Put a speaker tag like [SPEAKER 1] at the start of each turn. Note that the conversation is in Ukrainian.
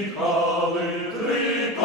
[SPEAKER 1] їхали три.